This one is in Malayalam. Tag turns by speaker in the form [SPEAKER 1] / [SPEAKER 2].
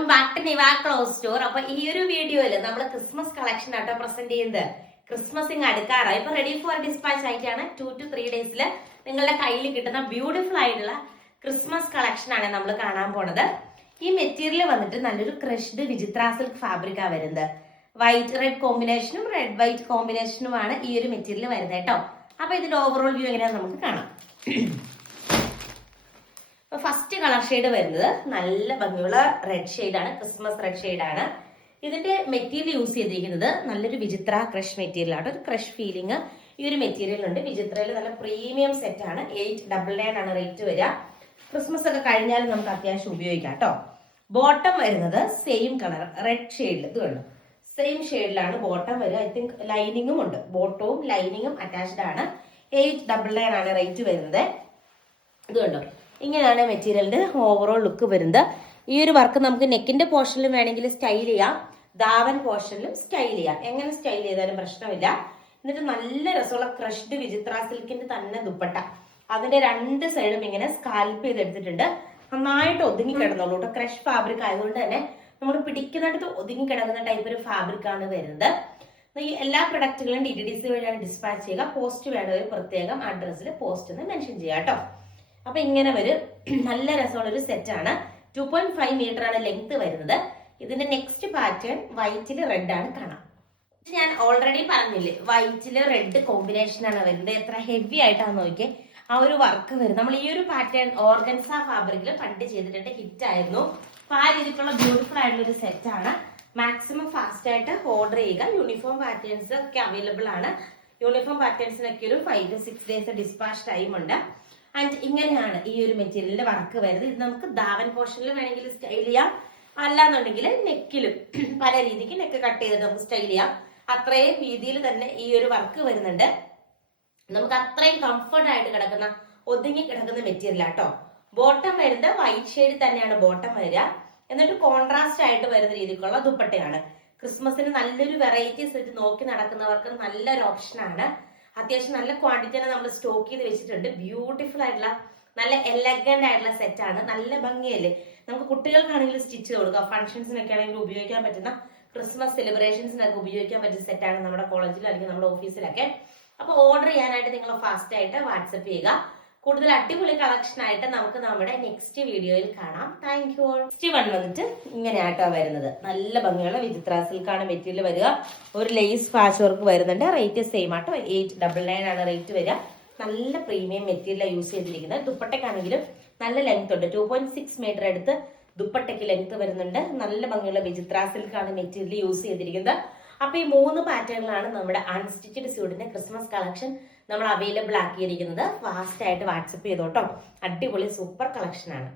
[SPEAKER 1] Welcome back to Niva clothes store അപ്പൊ ഈ ഒരു വീഡിയോയിൽ നമ്മൾ ക്രിസ്മസ് കളക്ഷൻ ആട്ടോ പ്രസന്റ് ചെയ്യുന്നത്. ക്രിസ്മസ് ഇങ്ങ് അടുക്കാറായി. ഇപ്പൊ റെഡി ഫോർ ഡിസ്പാച്ച് ആയിട്ടാണ് ടു ടു ത്രീ ഡേയ്സിൽ നിങ്ങളുടെ കയ്യിൽ കിട്ടുന്ന ബ്യൂട്ടിഫുൾ ആയിട്ടുള്ള ക്രിസ്മസ് കളക്ഷൻ ആണ് നമ്മൾ കാണാൻ പോണത്. ഈ മെറ്റീരിയൽ വന്നിട്ട് നല്ലൊരു ക്രഷ്ഡ് വിചിത്ര സിൽക്ക് ഫാബ്രിക്കാ വരുന്നത്. വൈറ്റ് റെഡ് കോമ്പിനേഷനും റെഡ് വൈറ്റ് കോമ്പിനേഷനുമാണ് ഈ ഒരു മെറ്റീരിയൽ വരുന്നത് കേട്ടോ. അപ്പൊ ഇതിന്റെ ഓവറോൾ വ്യൂ എങ്ങനെയാണെന്ന് നമുക്ക് കാണാം. ഫസ്റ്റ് കളർ ഷെയ്ഡ് വരുന്നത് നല്ല ഭംഗിയുള്ള റെഡ് ആണ് ക്രിസ്മസ് റെഡ് ആണ്. ഇതിന്റെ മെറ്റീരിയൽ യൂസ് ചെയ്തിരിക്കുന്നത് നല്ലൊരു വിചിത്ര ക്രഷ് മെറ്റീരിയൽ ആണ്. ഒരു ക്രഷ് ഫീലിംഗ് ഈ ഒരു മെറ്റീരിയൽ ഉണ്ട്. വിചിത്രയിൽ നല്ല പ്രീമിയം സെറ്റ് ആണ്. എയ്റ്റ് ഡബിൾ നയൻ ആണ് റേറ്റ് വരിക. ക്രിസ്മസ് ഒക്കെ കഴിഞ്ഞാൽ നമുക്ക് അത്യാവശ്യം ഉപയോഗിക്കാം കേട്ടോ ബോട്ടം വരുന്നത് സെയിം കളർ റെഡ് ഷെയ്ഡിൽ ഇത് കണ്ടു? സെയിം ഷെയ്ഡിലാണ് ബോട്ടം വരിക. ഐ തിങ്ക് ലൈനിങ്ങും ഉണ്ട്. ബോട്ടവും ലൈനിങ്ങും അറ്റാച്ച്ഡ് ആണ്. എയ്റ്റ് ഡബിൾ നയൻ ആണ് റേറ്റ് വരുന്നത്. ഇത് കണ്ടോ? ഇങ്ങനെയാണ് മെറ്റീരിയലിന്റെ ഓവറോൾ ലുക്ക് വരുന്നത്. ഈ ഒരു വർക്ക് നമുക്ക് നെക്കിന്റെ പോർഷനിലും വേണമെങ്കിൽ സ്റ്റൈൽ ചെയ്യാം. ദാവൻ പോർഷനിലും സ്റ്റൈൽ ചെയ്യാം. എങ്ങനെ സ്റ്റൈൽ ചെയ്താലും പ്രശ്നമില്ല. എന്നിട്ട് നല്ല രസമുള്ള ക്രഷ്ഡ് വിചിത്ര സിൽക്കിന്റെ തന്നെ ദുപ്പട്ട. അതിന്റെ രണ്ട് സൈഡും ഇങ്ങനെ സ്കാൽപ്പ് ചെയ്തെടുത്തിട്ടുണ്ട്. നന്നായിട്ട് ഒതുങ്ങി കിടന്നുള്ളൂ കേട്ടോ ക്രഷ് ഫാബ്രിക് ആയതുകൊണ്ട് തന്നെ നമ്മൾ പിടിക്കുന്നിടത്ത് ഒതുങ്ങി കിടക്കുന്ന ടൈപ്പ് ഒരു ഫാബ്രിക് ആണ് വരുന്നത്. ഈ എല്ലാ പ്രൊഡക്റ്റുകളും ഡി ടി ഡി സി വഴിയാണ് ഡിസ്പാച്ച് ചെയ്യുക. പോസ്റ്റ് വേണ്ടവർ പ്രത്യേകം അഡ്രസ്സിൽ പോസ്റ്റ് എന്ന് മെൻഷൻ ചെയ്യാം കേട്ടോ അപ്പൊ ഇങ്ങനെ ഒരു നല്ല രസമുള്ള ഒരു സെറ്റ് ആണ്. ടു പോയിന്റ് ഫൈവ് മീറ്റർ ആണ് ലെങ്ത് വരുന്നത്. ഇതിന്റെ നെക്സ്റ്റ് പാറ്റേൺ വൈറ്റിൽ റെഡ് ആണ്. കാണാം. ഞാൻ ഓൾറെഡി പറഞ്ഞില്ലേ വൈറ്റിൽ റെഡ് കോമ്പിനേഷൻ ആണ് വരുന്നത്. എത്ര ഹെവി ആയിട്ടാണ് നോക്കിയേ. ആ ഒരു വർക്ക് വരും. നമ്മൾ ഈ ഒരു പാറ്റേൺ ഓർഗൻസ ഫാബ്രിക്കിൽ പണ്ട് ചെയ്തിട്ടുണ്ട്. ഹിറ്റ് ആയിരുന്നു. അപ്പൊ ആ രീതിക്കുള്ള ബ്യൂട്ടിഫുൾ ആയിട്ടുള്ള ഒരു സെറ്റ് ആണ്. മാക്സിമം ഫാസ്റ്റ് ആയിട്ട് ഓർഡർ ചെയ്യുക. യൂണിഫോം പാറ്റേൺസ് ഒക്കെ അവൈലബിൾ ആണ്. യൂണിഫോം പാറ്റേൺസിനൊക്കെ ഒരു five to six days dispatch time ഉണ്ട്. ആൻഡ് ഇങ്ങനെയാണ് ഈ ഒരു മെറ്റീരിയലിന്റെ വർക്ക് വരുന്നത്. ഇത് നമുക്ക് ദാവൻ പോർഷനിൽ വേണമെങ്കിൽ സ്റ്റൈൽ ചെയ്യാം. അല്ലാന്നുണ്ടെങ്കിൽ നെക്കിലും പല രീതിക്ക് നെക്ക് കട്ട് ചെയ്തിട്ട് നമുക്ക് സ്റ്റൈൽ ചെയ്യാം. അത്രയും രീതിയിൽ തന്നെ ഈ ഒരു വർക്ക് വരുന്നുണ്ട്. നമുക്ക് അത്രയും കംഫർട്ട് ആയിട്ട് കിടക്കുന്ന ഒതുങ്ങി കിടക്കുന്ന മെറ്റീരിയൽ ആട്ടോ ബോട്ടം വരുന്നത് വൈറ്റ് ഷെയ്ഡ് തന്നെയാണ് ബോട്ടം വരിക. എന്നിട്ട് കോൺട്രാസ്റ്റ് ആയിട്ട് വരുന്ന രീതിക്കുള്ള ദുപ്പട്ടയാണ്. ക്രിസ്മസിന് നല്ലൊരു വെറൈറ്റീസ് വെച്ച് നോക്കി നടക്കുന്നവർക്ക് നല്ലൊരു ഓപ്ഷനാണ് അത്യാവശ്യം നല്ല ക്വാണ്ടിറ്റി തന്നെ നമ്മൾ സ്റ്റോക്ക് ചെയ്ത് വെച്ചിട്ടുണ്ട്. ബ്യൂട്ടിഫുൾ ആയിട്ടുള്ള നല്ല എലഗന്റ് ആയിട്ടുള്ള സെറ്റാണ് നല്ല ഭംഗിയല്ലേ? നമുക്ക് കുട്ടികൾക്കാണെങ്കിലും സ്റ്റിച്ച് ചെയ്ത് കൊടുക്കാം. ഫംഗ്ഷൻസിനൊക്കെ ആണെങ്കിൽ ഉപയോഗിക്കാൻ പറ്റുന്ന ക്രിസ്മസ് സെലിബ്രേഷൻസിനൊക്കെ ഉപയോഗിക്കാൻ പറ്റുന്ന സെറ്റാണ് നമ്മുടെ കോളേജിൽ അല്ലെങ്കിൽ നമ്മുടെ ഓഫീസിലൊക്കെ അപ്പൊ ഓർഡർ ചെയ്യാനായിട്ട് നിങ്ങൾ ഫാസ്റ്റ് ആയിട്ട് വാട്സപ്പ് ചെയ്യുക. കൂടുതൽ അടിപൊളി കളക്ഷൻ ആയിട്ട് നമുക്ക് നമ്മുടെ നെക്സ്റ്റ് വീഡിയോയിൽ കാണാം. താങ്ക് യു നെക്സ്റ്റ് വൺ വന്നിട്ട് ഇങ്ങനെയാട്ടോ വരുന്നത്. നല്ല ഭംഗിയുള്ള വിചിത്ര സിൽക്കാണ് മെറ്റീരിയൽ വരിക. ഒരു ലേസ് ഫാഷ് വർക്ക് വരുന്നുണ്ട്. റേറ്റ് സെയിം ആട്ടോ. എയ്റ്റ് ഡബിൾ നയൻ ആണ് റേറ്റ് വരിക. നല്ല പ്രീമിയം മെറ്റീരിയൽ യൂസ് ചെയ്തിരിക്കുന്നത്. ദുപ്പട്ടയ്ക്കാണെങ്കിലും നല്ല ലെങ്ത് ഉണ്ട്. ടു പോയിന്റ് സിക്സ് മീറ്റർ എടുത്ത് ദുപ്പട്ടയ്ക്ക് ലെങ്ത് വരുന്നുണ്ട്. നല്ല ഭംഗിയുള്ള വിചിത്ര സിൽക്കാണ് മെറ്റീരിയൽ യൂസ് ചെയ്തിരിക്കുന്നത്. അപ്പൊ ഈ മൂന്ന് പാറ്റേണിലാണ് നമ്മുടെ അൺസ്റ്റിച്ചഡ് സ്യൂട്ടിന്റെ ക്രിസ്മസ് കളക്ഷൻ നമ്മൾ അവൈലബിൾ ആക്കിയിരിക്കുന്നത് ഫാസ്റ്റ് ആയിട്ട് വാട്സപ്പ് ചെയ്തോട്ടോ. അടിപൊളി സൂപ്പർ കളക്ഷൻ ആണ്.